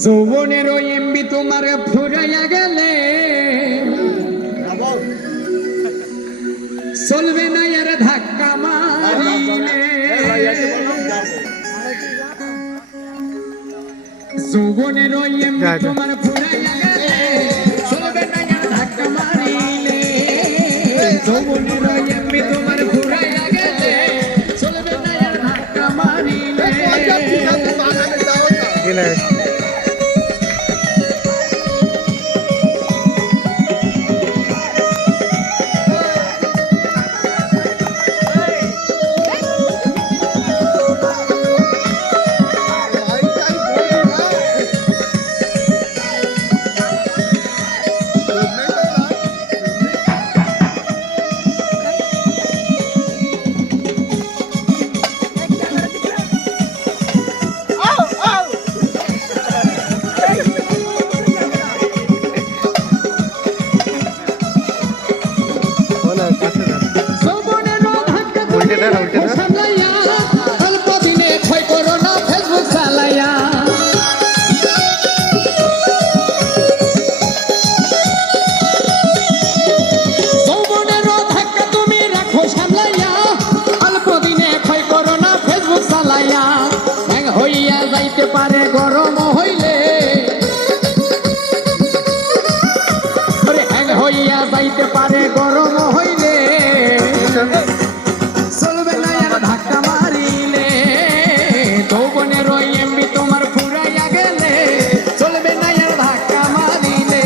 যৌবনের ওই এমবি তোমার ফুরাইয়া গেলে চলবে না এর ধাক্কা মারিলে। যৌবনের ওই এমবি তোমার ফুরাইয়া গেলে চলবে না এর ধাক্কা মারিলে। যৌবনের ওই এমবি তোমার ফুরাইয়া গেলে চলবে না এর ধাক্কা মারিলে। হইয়া যাইতে পারে গরম হইলে, হ্যাং হইয়া যাইতে পারে গরম হইলে চলবে না আর ধাক্কা মারিলে। যৌবনের ওই এমবি তোমার ফুরাইয়া গেলে চলবে না আর ধাক্কা মারিলে।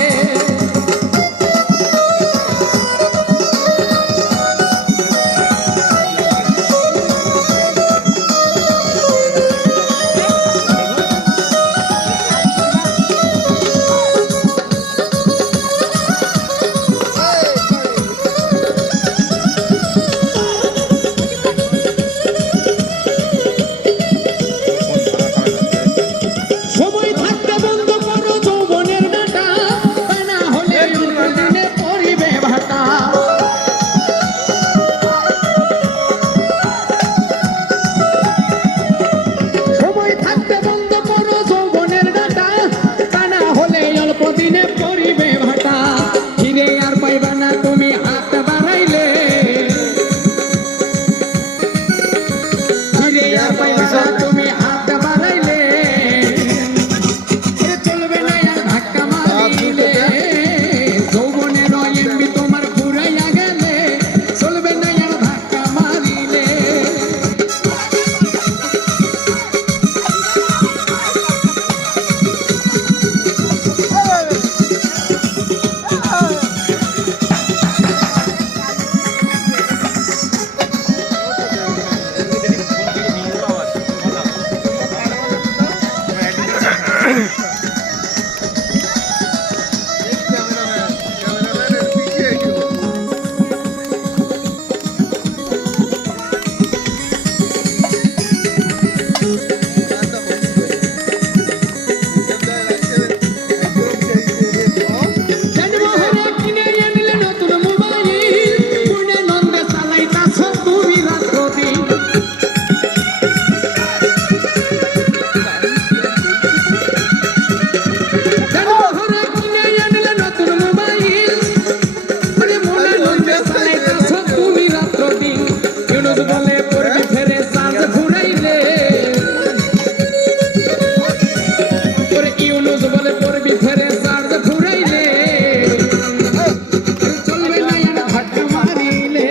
চলবে না আর ধাক্কা মারিলে।